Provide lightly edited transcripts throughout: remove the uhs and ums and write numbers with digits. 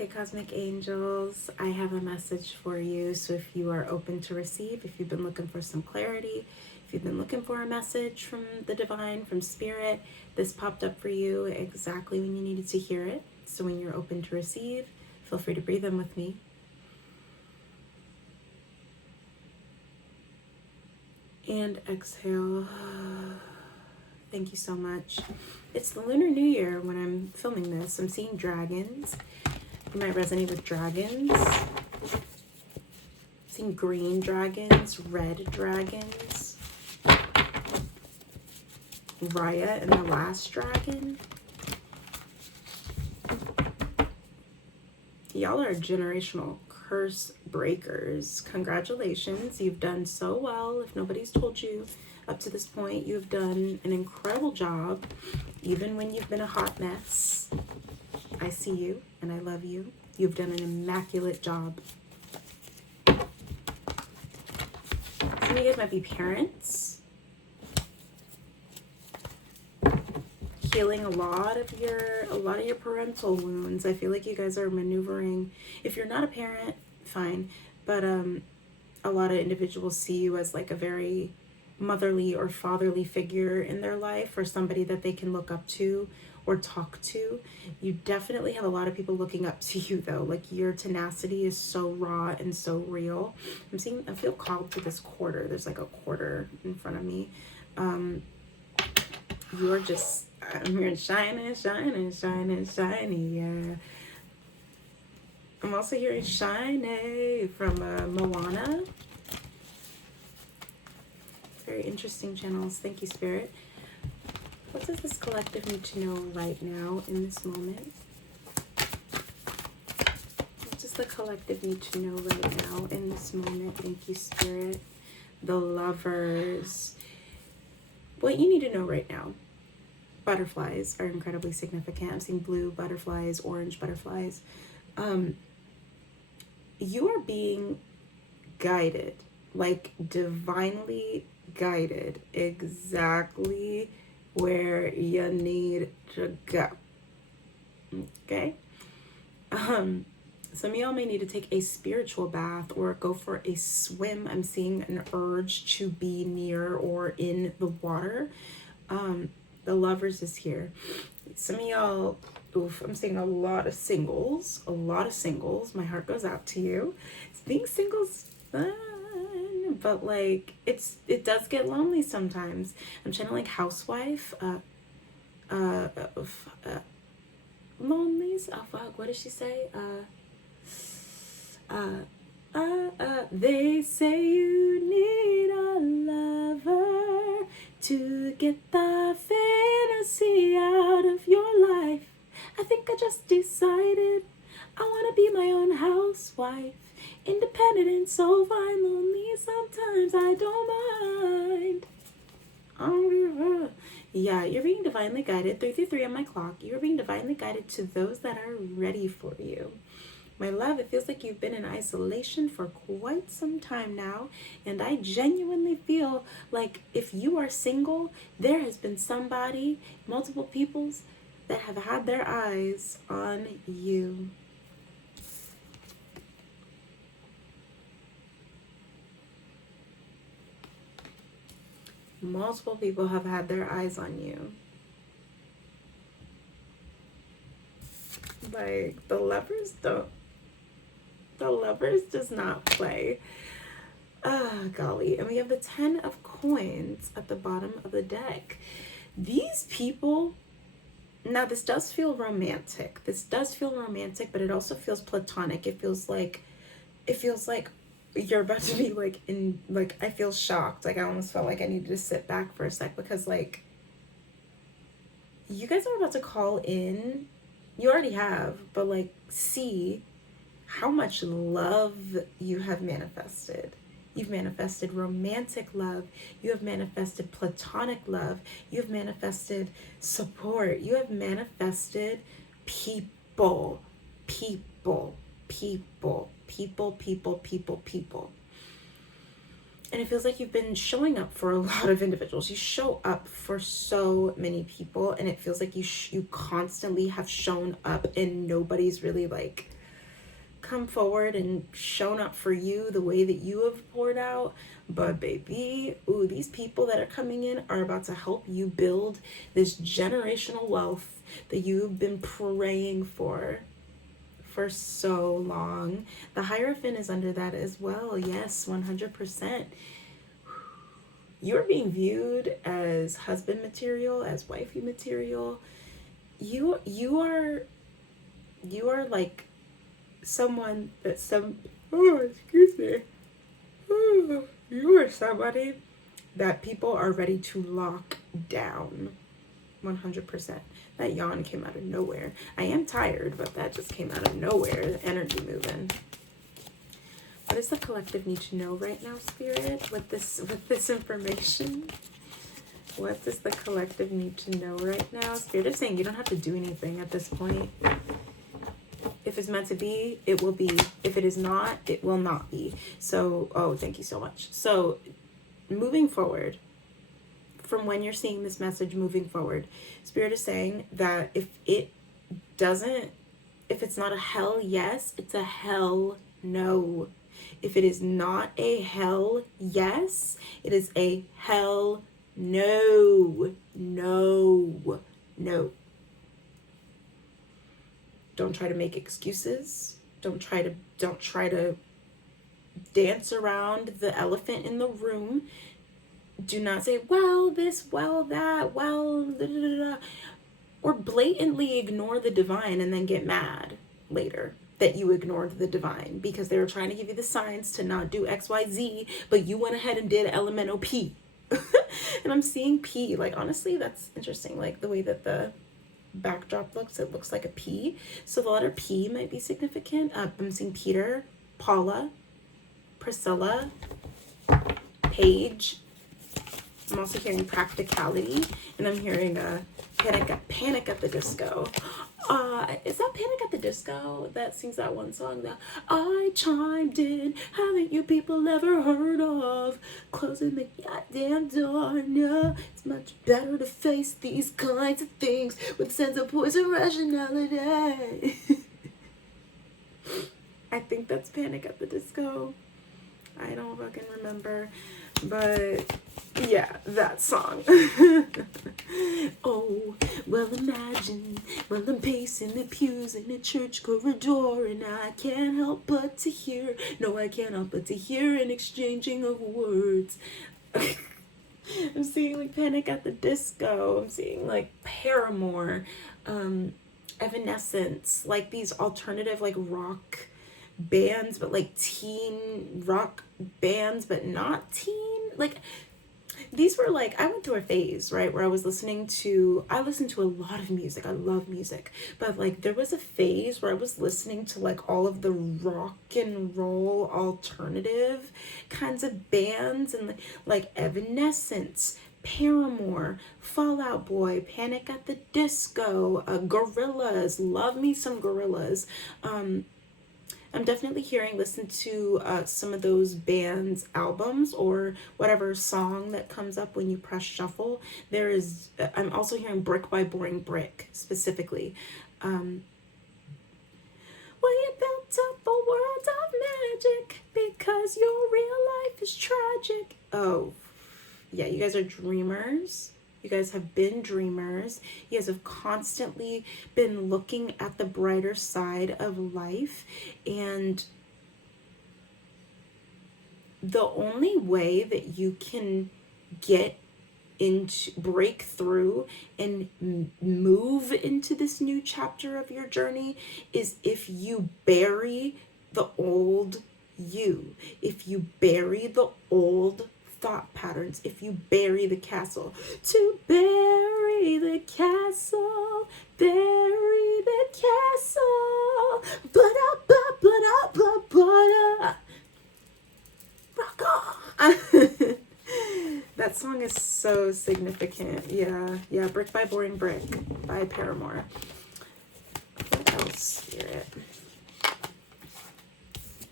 Hey, Cosmic Angels, I have a message for you. So if you are open to receive, if you've been looking for some clarity, if you've been looking for a message from the divine, from spirit, this popped up for you exactly when you needed to hear it. So when you're open to receive, feel free to breathe in with me. And exhale. Thank you so much. It's the Lunar New Year when I'm filming this. I'm seeing dragons. You might resonate with dragons. Seeing green dragons, red dragons. Raya and the last dragon. Y'all are generational curse breakers. Congratulations. You've done so well. If nobody's told you up to this point, you've done an incredible job. Even when you've been a hot mess. I see you and I love you. You've done an immaculate job. Some of you guys might be parents. Healing a lot of your parental wounds. I feel like you guys are maneuvering. If you're not a parent, fine. But a lot of individuals see you as like a very motherly or fatherly figure in their life, or somebody that they can look up to or talk to. You definitely have a lot of people looking up to you though. Like your tenacity is so raw and so real. I feel called to this quarter. There's like a quarter in front of me. You're just, I'm hearing shining, shining, shining, shiny, yeah. I'm also hearing shiny from Moana. Very interesting channels. Thank you, Spirit. What does this collective need to know right now in this moment? What does the collective need to know right now in this moment? Thank you, Spirit. The Lovers. What you need to know right now. Butterflies are incredibly significant. I'm seeing blue butterflies, orange butterflies. You are being guided, like divinely guided, exactly where you need to go. Okay? Some of y'all may need to take a spiritual bath or go for a swim. I'm seeing an urge to be near or in the water. The Lovers is here. Some of y'all, I'm seeing a lot of singles. My heart goes out to you. Being single's fun, but like it does get lonely sometimes. I'm channeling housewife. Lonely's. Oh fuck, what did she say? They say you need a lover to get the fantasy out of your life. I think I just decided I want to be my own housewife. Independent and so fine, lonely sometimes I don't mind. Yeah, you're being divinely guided. 333 on my clock. You're being divinely guided to those that are ready for you. My love, it feels like you've been in isolation for quite some time now, and I genuinely feel like if you are single, there has been somebody, multiple peoples, that have had their eyes on you. Multiple people have had their eyes on you. Like, the Lovers does not play. Golly. And we have the 10 of coins at the bottom of the deck. These people, now this does feel romantic. But it also feels platonic. It feels like you're about to be like I feel shocked. Like I almost felt like I needed to sit back for a sec, because like you guys are about to call in. You already have, but like see how much love you have manifested. You've manifested romantic love. You have manifested platonic love. You have manifested support. You have manifested people. And it feels like you've been showing up for a lot of individuals. You show up for so many people, and it feels like you constantly have shown up, and nobody's really like come forward and shown up for you the way that you have poured out. But baby, ooh, these people that are coming in are about to help you build this generational wealth that you've been praying for so long. The Hierophant is under that as well. Yes, 100%. You're being viewed as husband material, as wifey material. You are like someone that excuse me. You are somebody that people are ready to lock down. 100%. That yawn came out of nowhere. I am tired, but that just came out of nowhere. The energy moving. What does the collective need to know right now, Spirit, with this information? What does the collective need to know right now? Spirit is saying you don't have to do anything at this point. If it's meant to be, it will be. If it is not, it will not be. So, oh, thank you so much. So, moving forward, from when you're seeing this message moving forward, Spirit is saying that if it's not a hell yes, it's a hell no. If it is not a hell yes, it is a hell no. No. No. Don't try to make excuses. Don't try to dance around the elephant in the room. Do not say, well, this, well, that, well, da, da, da, da, or blatantly ignore the divine and then get mad later that you ignored the divine because they were trying to give you the signs to not do XYZ, but you went ahead and did elemental P. And I'm seeing P. Like, honestly, that's interesting. Like, the way that the backdrop looks, it looks like a P. So the letter P might be significant. I'm seeing Peter, Paula, Priscilla, Paige. I'm also hearing practicality, and I'm hearing Panic at the Disco. Is that Panic at the Disco that sings that one song that I chimed in? Haven't you people ever heard of closing the goddamn door? No, it's much better to face these kinds of things with a sense of poise and rationality. I think that's Panic at the Disco. I don't fucking remember, but yeah, that song. Oh, well, imagine, well, I'm pacing the pews in a church corridor, and I can't help but to hear, no, I can't help but to hear an exchanging of words. I'm seeing like Panic at the Disco. I'm seeing like Paramore, Evanescence, like these alternative like rock bands, but like teen rock bands, but not teen. Like, these were like, I went through a phase, right, where I listened to a lot of music. I love music, but like there was a phase where I was listening to like all of the rock and roll alternative kinds of bands, and like Evanescence, Paramore, Fall Out Boy, Panic at the Disco, Gorillaz. Love me some Gorillaz. I'm definitely listen to some of those bands' albums or whatever song that comes up when you press shuffle. I'm also hearing Brick by Boring Brick specifically. We built up a world of magic because your real life is tragic. Oh, yeah, you guys are dreamers. You guys have been dreamers. You guys have constantly been looking at the brighter side of life. And the only way that you can break through and move into this new chapter of your journey is if you bury the old you. If you bury the old thought patterns, if you bury the castle. To bury the castle, bury the castle. Blah, blah, blah, blah, blah. Rock on. That song is so significant. Yeah. Brick by Boring Brick by Paramore. What else, Spirit?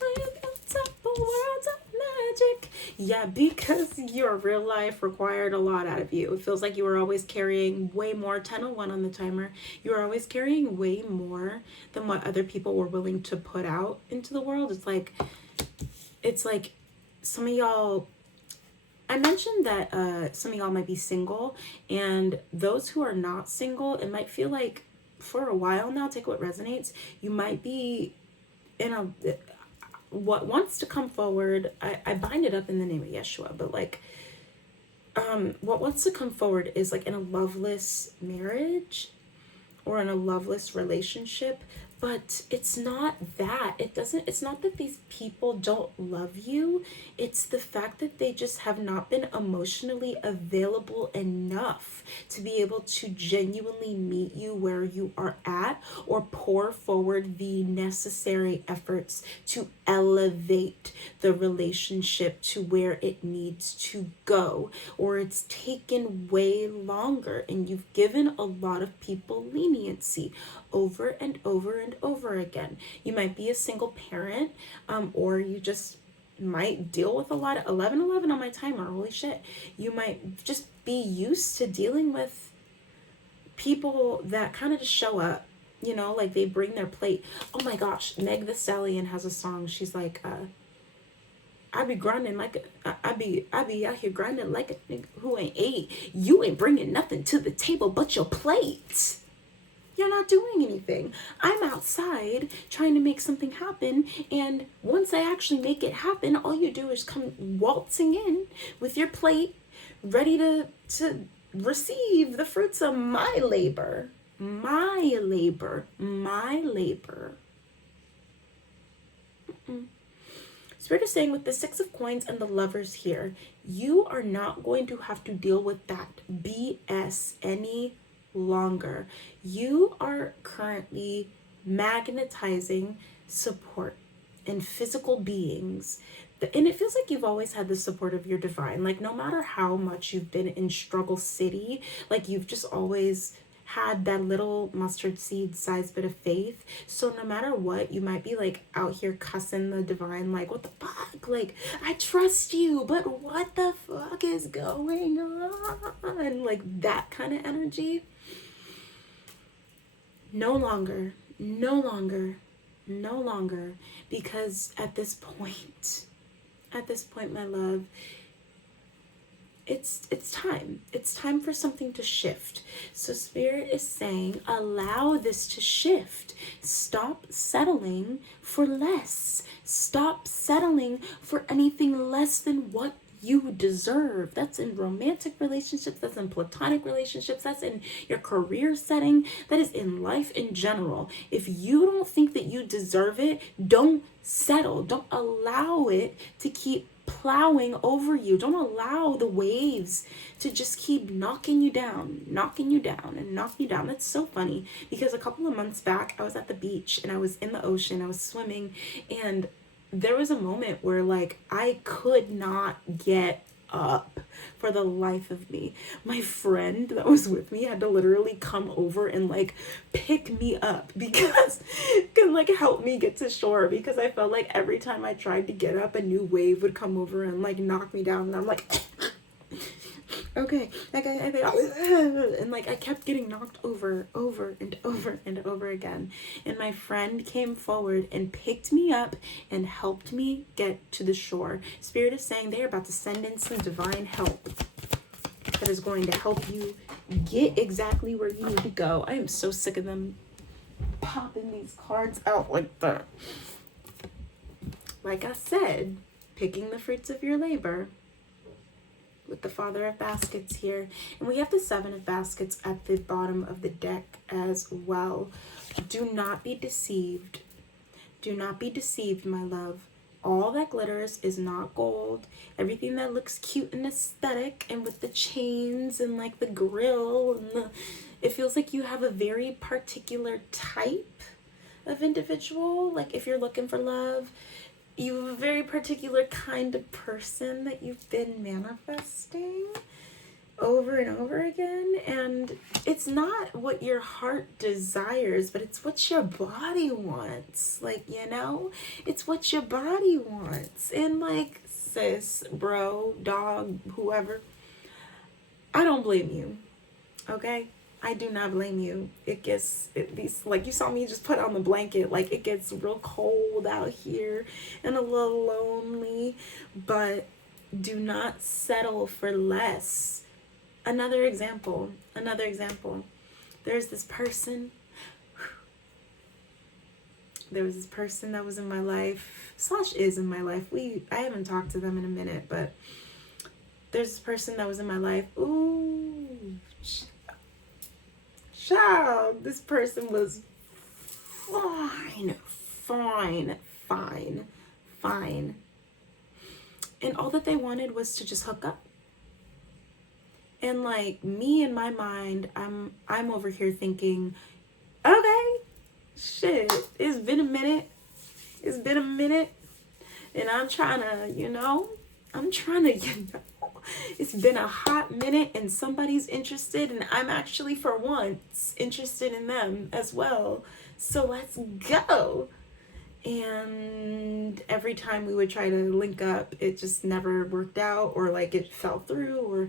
I built up a world of magic. Yeah, because your real life required a lot out of you. It feels like you were always carrying way more. 10:01 on the timer. You were always carrying way more than what other people were willing to put out into the world. It's like some of y'all, I mentioned that some of y'all might be single, and those who are not single, it might feel like for a while now, take what resonates, you might be in a, what wants to come forward, I bind it up in the name of Yeshua, but like, what wants to come forward is like in a loveless marriage or in a loveless relationship, but it's not that. It's not that these people don't love you. It's the fact that they just have not been emotionally available enough to be able to genuinely meet you where you are at or pour forward the necessary efforts to elevate the relationship to where it needs to go, or it's taken way longer and you've given a lot of people leniency over and over and over again. You might be a single parent, or you just might deal with a lot of 11:11 on my timer. Holy shit. You might just be used to dealing with people that kind of just show up, you know, like they bring their plate. Oh my gosh, Meg the Stallion has a song. She's like, I be grinding like I be out here grinding like a nigga who ain't ate. You ain't bringing nothing to the table but your plate. You're not doing anything. I'm outside trying to make something happen, and once I actually make it happen, all you do is come waltzing in with your plate, ready to receive the fruits of my labor. My labor. My labor. Spirit is saying with the Six of Coins and the Lovers here, you are not going to have to deal with that BS any longer. You are currently magnetizing support and physical beings, and it feels like you've always had the support of your divine. Like no matter how much you've been in struggle city, like you've just always had that little mustard seed size bit of faith. So no matter what, you might be like out here cussing the divine, like, what the fuck? Like, I trust you, but what the fuck is going on? Like that kind of energy. No longer, no longer, no longer, because at this point, my love, it's time. It's time for something to shift. So Spirit is saying, allow this to shift. Stop settling for less. Stop settling for anything less than what you deserve. That's in romantic relationships, that's in platonic relationships, that's in your career setting, that is in life in general. If you don't think that you deserve it, don't settle. Don't allow it to keep plowing over you. Don't allow the waves to just keep knocking you down, and knocking you down. That's so funny because a couple of months back, I was at the beach and I was in the ocean, I was swimming, and there was a moment where like I could not get up for the life of me. My friend that was with me had to literally come over and like pick me up because can like help me get to shore, because I felt like every time I tried to get up, a new wave would come over and like knock me down, and I'm like okay, like and like I kept getting knocked over and over again, and my friend came forward and picked me up and helped me get to the shore. Spirit is saying they're about to send in some divine help that is going to help you get exactly where you need to go. I am so sick of them popping these cards out like that. Like I said, picking the fruits of your labor with the Father of Baskets here. And we have the Seven of Baskets at the bottom of the deck as well. Do not be deceived. Do not be deceived, my love. All that glitters is not gold. Everything that looks cute and aesthetic and with the chains and like the grill and it feels like you have a very particular type of individual. Like if you're looking for love, you have a very particular kind of person that you've been manifesting over and over again, and it's not what your heart desires, but it's what your body wants. Like, you know, it's what your body wants. And like sis, bro, dog, whoever. I don't blame you, okay? I do not blame you. These, like you saw me just put on the blanket, like it gets real cold out here and a little lonely, but do not settle for less. Another example. There's this person. There was this person that was in my life, / is in my life. I haven't talked to them in a minute, but there's this person that was in my life. Ooh, child, this person was fine. And all that they wanted was to just hook up. And like me in my mind, I'm over here thinking, okay, shit, it's been a minute. And I'm trying to, it's been a hot minute and somebody's interested, and I'm actually for once interested in them as well. So let's go. And every time we would try to link up, it just never worked out, or like it fell through, or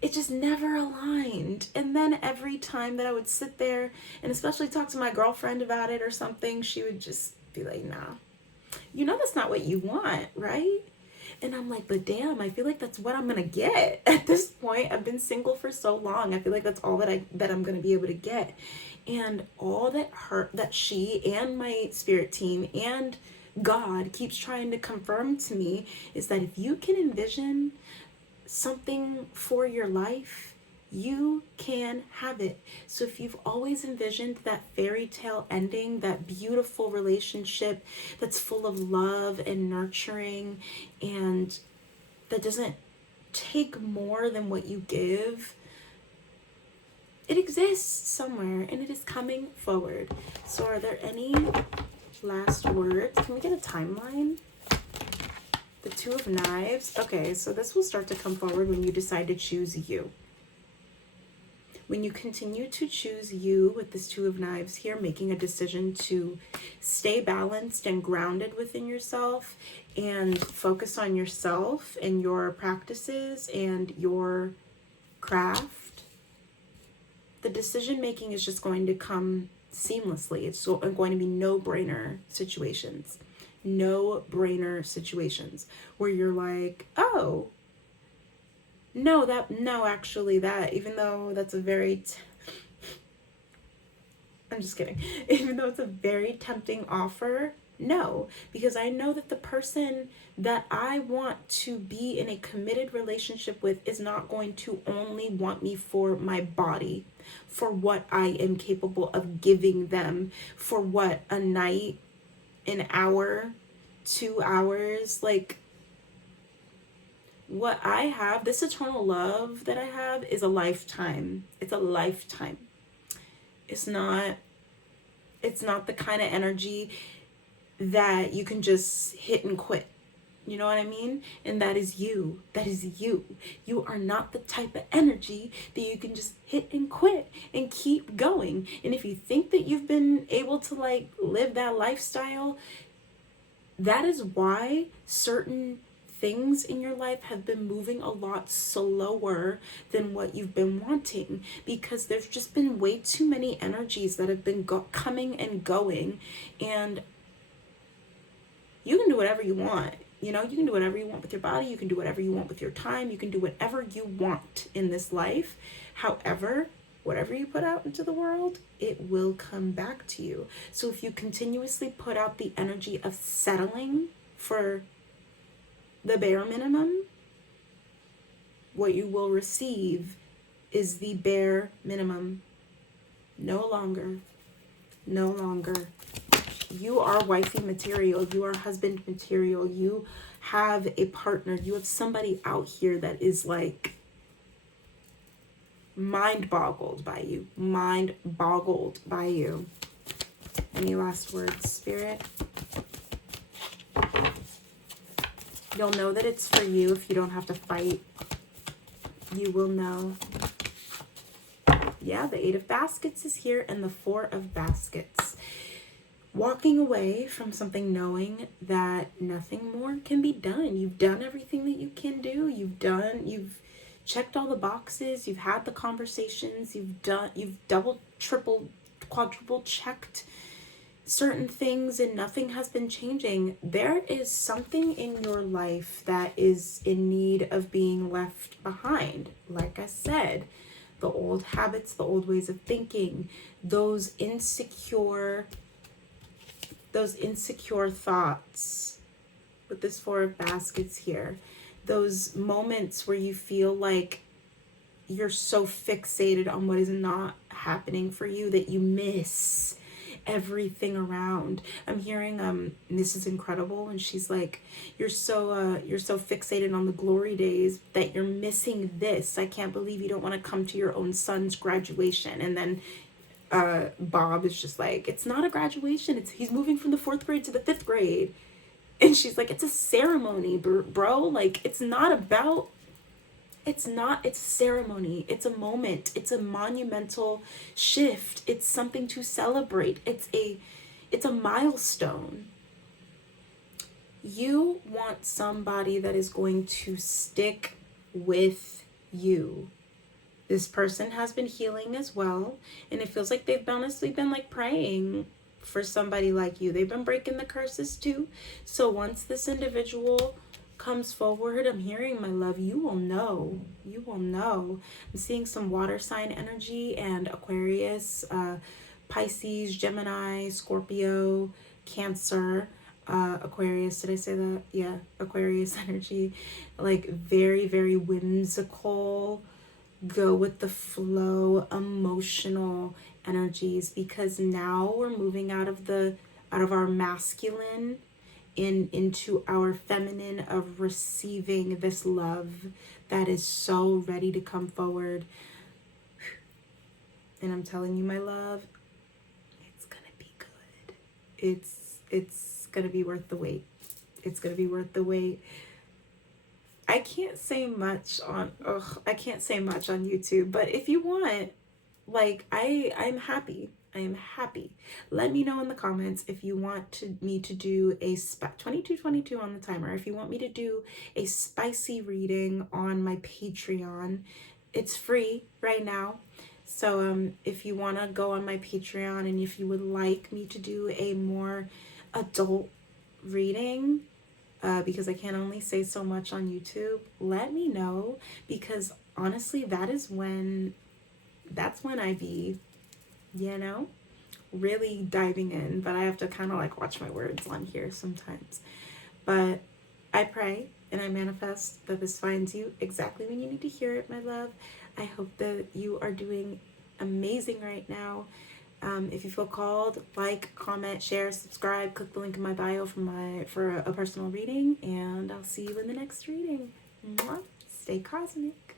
it just never aligned. And then every time that I would sit there and especially talk to my girlfriend about it or something, she would just be like, nah, that's not what you want, right? And I'm like, but damn, I feel like that's what I'm gonna get at this point. I've been single for so long. I feel like that's all that I'm gonna be able to get. And all that she and my spirit team and God keeps trying to confirm to me is that if you can envision something for your life, you can have it. So if you've always envisioned that fairy tale ending, that beautiful relationship that's full of love and nurturing, and that doesn't take more than what you give, it exists somewhere and it is coming forward. So are there any last words? Can we get a timeline? The Two of Knives. Okay, so this will start to come forward when you decide to choose you. When you continue to choose you with this Two of Knives here, making a decision to stay balanced and grounded within yourself and focus on yourself and your practices and your craft, the decision making is just going to come seamlessly. It's going to be no-brainer situations. No-brainer situations where you're like, oh, actually that, even though that's a very, I'm just kidding. Even though it's a very tempting offer, no, because I know that the person that I want to be in a committed relationship with is not going to only want me for my body, for what I am capable of giving them, for what, a night, an hour, 2 hours, like what I have, this eternal love that I have is a lifetime. It's a lifetime. It's not the kind of energy that you can just hit and quit. You know what I mean? And that is you. That is you. You are not the type of energy that you can just hit and quit and keep going. And if you think that you've been able to like live that lifestyle, that is why certain things in your life have been moving a lot slower than what you've been wanting, because there's just been way too many energies that have been coming and going, and you can do whatever you want. You can do whatever you want with your body. You can do whatever you want with your time. You can do whatever you want in this life. However, whatever you put out into the world, it will come back to you. So if you continuously put out the energy of settling for the bare minimum, what you will receive is the bare minimum. No longer. You are wifey material. You are husband material. You have a partner. You have somebody out here that is like mind boggled by you. Any last words, Spirit? You'll know that it's for you if you don't have to fight. You will know. Yeah, the 8 of Baskets is here and the 4 of Baskets. walking away from something knowing that nothing more can be done. You've done everything that you can do. You've checked all the boxes. You've had the conversations. You've double, triple, quadruple checked certain things, and nothing has been changing. There is something in your life that is in need of being left behind. Like I said, the old habits, the old ways of thinking, those insecure thoughts with this Four of Baskets here, those moments where you feel like you're so fixated on what is not happening for you that you miss everything around. I'm hearing Mrs. Incredible, and she's like, you're so fixated on the glory days that you're missing this. I can't believe you don't want to come to your own son's graduation. And then Bob is just like, it's not a graduation, he's moving from the 4th grade to the 5th grade. And she's like, it's a ceremony, bro. Like, it's a ceremony. It's a moment. It's a monumental shift. It's something to celebrate. It's a milestone. You want somebody that is going to stick with you. This person has been healing as well, and it feels like they've honestly been like praying for somebody like you. They've been breaking the curses too. So once this individual comes forward, I'm hearing, my love, you will know. You will know. I'm seeing some water sign energy and Aquarius, Pisces, Gemini, Scorpio, Cancer, Aquarius. Did I say that? Yeah, Aquarius energy. Like very, very whimsical, go with the flow, emotional energies, because now we're moving out of our masculine into our feminine of receiving this love that is so ready to come forward. And I'm telling you, my love, it's gonna be good. It's gonna be worth the wait. It's gonna be worth the wait. I can't say much on YouTube, but if you want, like, I'm happy. I am happy. Let me know in the comments if you want me to do a 2222 on the timer. If you want me to do a spicy reading on my Patreon, it's free right now. So if you want to go on my Patreon, and if you would like me to do a more adult reading, because I can only say so much on YouTube, let me know, because honestly, that's when I be, really diving in. But I have to kind of like watch my words on here sometimes. But I pray and I manifest that this finds you exactly when you need to hear it, my love. I hope that you are doing amazing right now. If you feel called, like, comment, share, subscribe, click the link in my bio for a personal reading, and I'll see you in the next reading. Mwah. Stay cosmic.